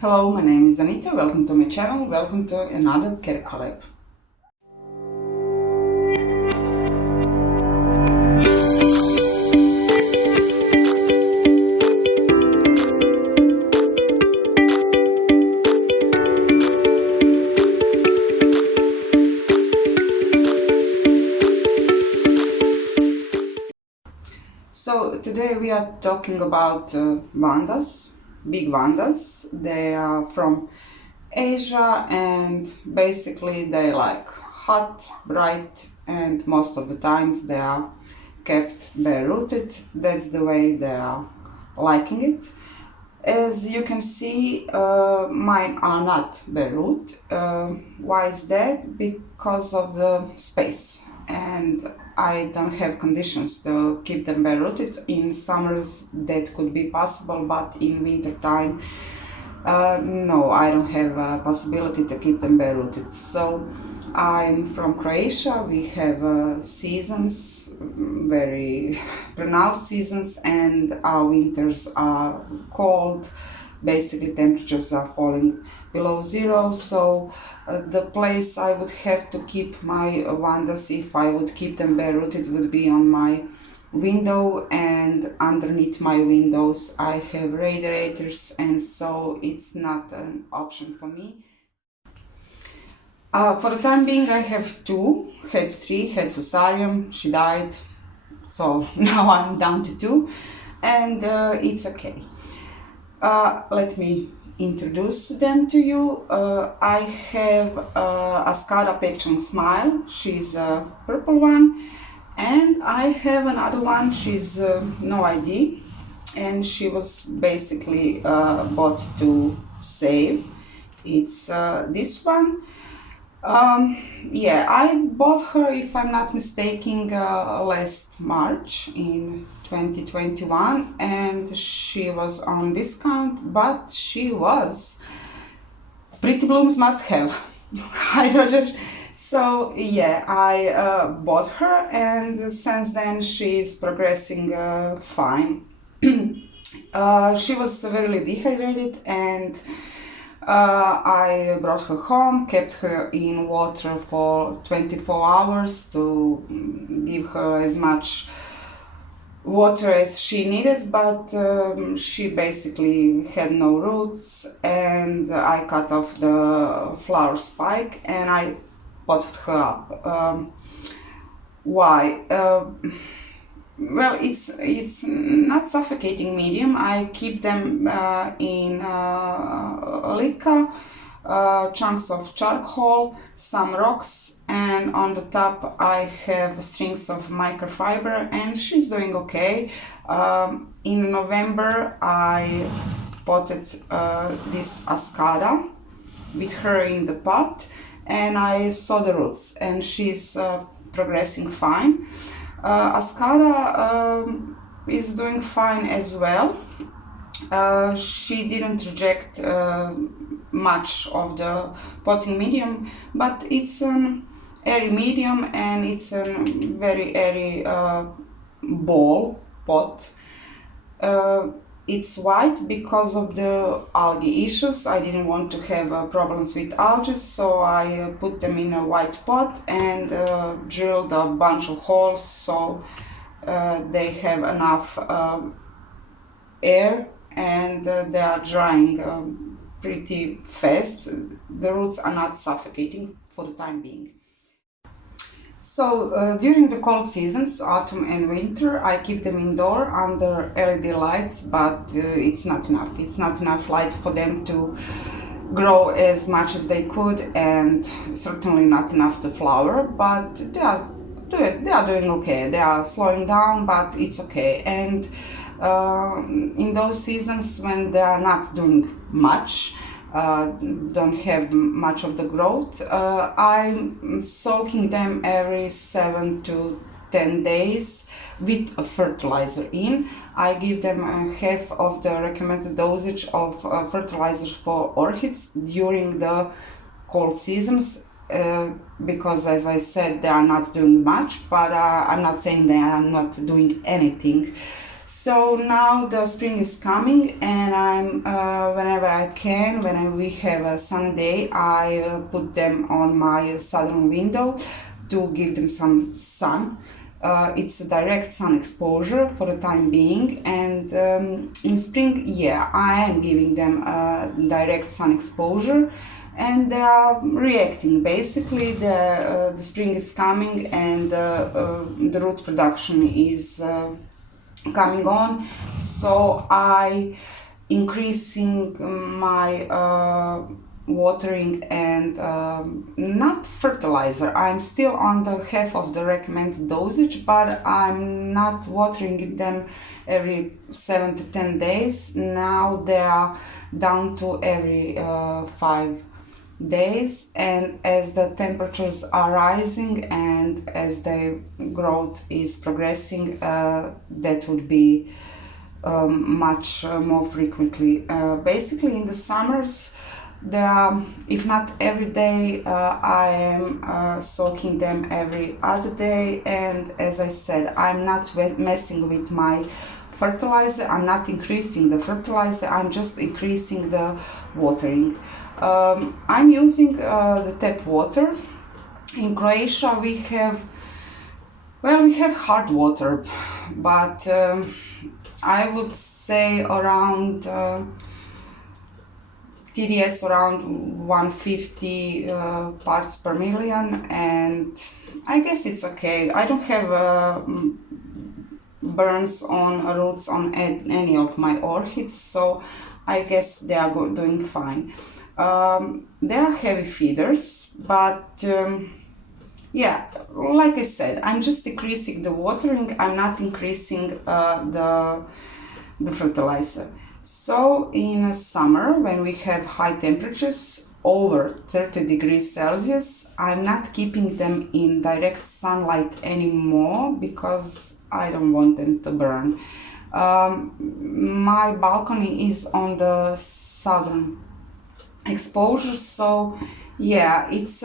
Hello, my name is Anita, welcome to my channel, welcome to another cat collab. So today we are talking about Vandas, big Vandas. They are from Asia and basically they like hot, bright, and most of the times they are kept bare-rooted. That's the way they are liking it. As you can see, mine are not bare-root. Why is that? Because of the space, and I don't have conditions to keep them bare-rooted. In summers that could be possible, but in winter time, no, I don't have a possibility to keep them bare-rooted. So I'm from Croatia. We have seasons, very pronounced seasons, and our winters are cold. Basically, temperatures are falling below zero. So the place I would have to keep my Vandas, if I would keep them bare-rooted, would be on my window, and underneath my windows I have radiators, and so it's not an option for me. For the time being I have two, had three, had Fusarium, she died, so now I'm down to two, and it's okay. Let me introduce them to you. I have Ascada Pekchang Smile, she's a purple one, and I have another one, she's no ID, and she was basically bought to save. It's this one. Yeah, I bought her, if I'm not mistaken, last March in 2021, and she was on discount, but she was Pretty Blooms must have. Hi Roger. So yeah, I bought her, and since then she's progressing fine. She was severely dehydrated, and I brought her home, kept her in water for 24 hours to give her as much water as she needed, but she basically had no roots, and I cut off the flower spike and I potted her up. Why? Well, it's not suffocating medium. I keep them in Lika, chunks of charcoal, some rocks, and on the top I have strings of microfiber, and she's doing okay. In November I potted this Ascada with her in the pot, and I saw the roots, and she's progressing fine. Ascada is doing fine as well. She didn't reject much of the potting medium, but it's an airy medium, and it's a very airy ball pot. It's white because of the algae issues. I didn't want to have problems with algae, so I put them in a white pot and drilled a bunch of holes so they have enough air, and they are drying pretty fast. The roots are not suffocating for the time being. So during the cold seasons, autumn and winter, I keep them indoor under LED lights, but it's not enough. It's not enough light for them to grow as much as they could, and certainly not enough to flower, but they are doing okay. They are slowing down, but it's okay. And in those seasons when they are not doing much, don't have much of the growth, I'm soaking them every 7 to 10 days with a fertilizer in. I give them half of the recommended dosage of fertilizer for orchids during the cold seasons, because as I said, they are not doing much, but I'm not saying they are not doing anything. So now the spring is coming, and I'm whenever I can, when we have a sunny day, I put them on my southern window to give them some sun. It's a direct sun exposure for the time being, and in spring, yeah, I am giving them direct sun exposure, and they are reacting. Basically, the spring is coming, and the root production is coming on, so I increasing my watering and not fertilizer. I'm still on the half of the recommended dosage, but I'm not watering them every 7 to 10 days. Now they are down to every 5 days, and as the temperatures are rising and as the growth is progressing, that would be much more frequently. Basically in the summers, there are, if not every day, I am soaking them every other day, and as I said, I'm not messing with my fertilizer. I'm not increasing the fertilizer, I'm just increasing the watering. I'm using the tap water. In Croatia we have hard water, but I would say around TDS around 150 parts per million, and I guess it's okay. I don't have burns on roots on any of my orchids, so I guess they are doing fine. They are heavy feeders, but yeah, like I said, I'm just decreasing the watering. I'm not increasing the fertilizer. So in summer, when we have high temperatures over 30 degrees Celsius, I'm not keeping them in direct sunlight anymore because I don't want them to burn. My balcony is on the southern exposure, so yeah, it's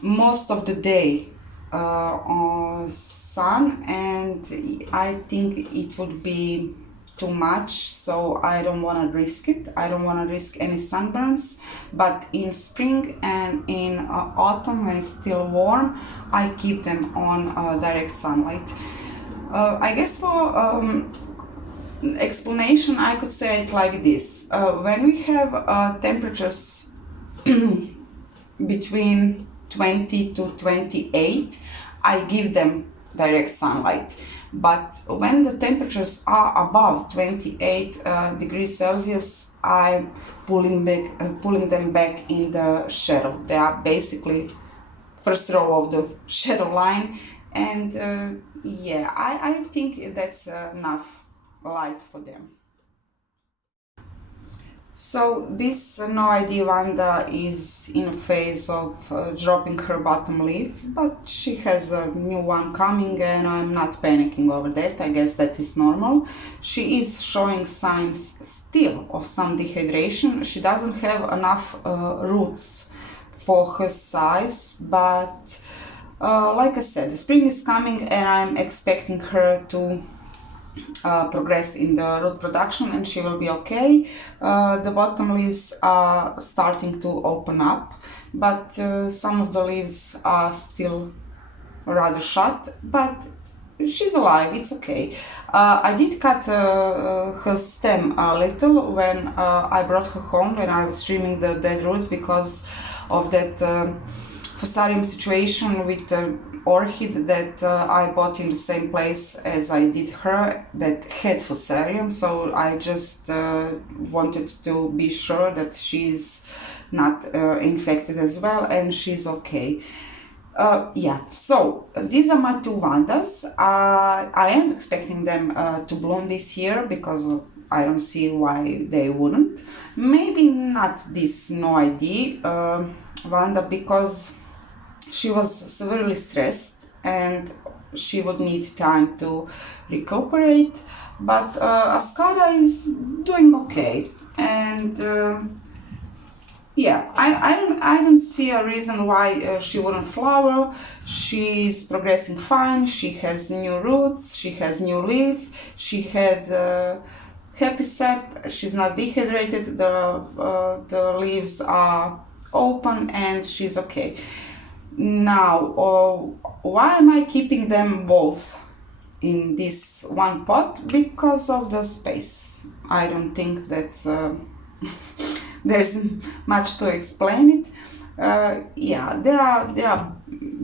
most of the day on sun, and I think it would be too much, so I don't want to risk it. I don't want to risk any sunburns. But in spring and in autumn, when it's still warm, I keep them on direct sunlight. I guess for explanation, I could say it like this. When we have temperatures between 20 to 28, I give them direct sunlight. But when the temperatures are above 28 degrees Celsius, I'm pulling them back in the shadow. They are basically first row of the shadow line, and yeah, I think that's enough light for them. So this No ID Vanda is in a phase of dropping her bottom leaf, but she has a new one coming, and I'm not panicking over that. I guess that is normal. She is showing signs still of some dehydration. She doesn't have enough roots for her size, but like I said, the spring is coming and I'm expecting her to progress in the root production, and she will be okay. The bottom leaves are starting to open up, but some of the leaves are still rather shut, but she's alive, it's okay. I did cut her stem a little when I brought her home, when I was trimming the dead roots because of that fusarium situation with orchid that I bought in the same place as I did her, that had fusarium, so I just wanted to be sure that she's not infected as well, and she's okay. Yeah, so these are my two Vandas. I am expecting them to bloom this year because I don't see why they wouldn't. Maybe not this No ID Vanda, because she was severely stressed and she would need time to recuperate, but Ascara is doing okay, and Yeah, I don't see a reason why she wouldn't flower. She's progressing fine. She has new roots. She has new leaf. She had happy sap. She's not dehydrated. The leaves are open and she's okay. Now, why am I keeping them both in this one pot? Because of the space. I don't think that's there's much to explain it. Yeah, they are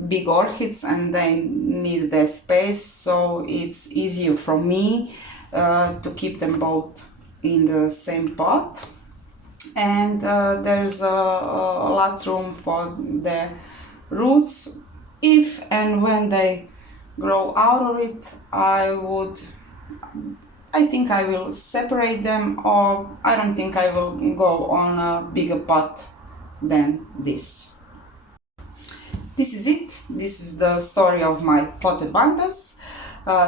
big orchids and they need their space, so it's easier for me to keep them both in the same pot. And there's a lot room for the roots. If and when they grow out of it, I think I will separate them, or I don't think I will go on a bigger pot than this. This is it. This is the story of my potted Vandas.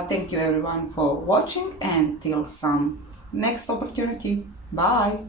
Thank you everyone for watching, and till some next opportunity. Bye!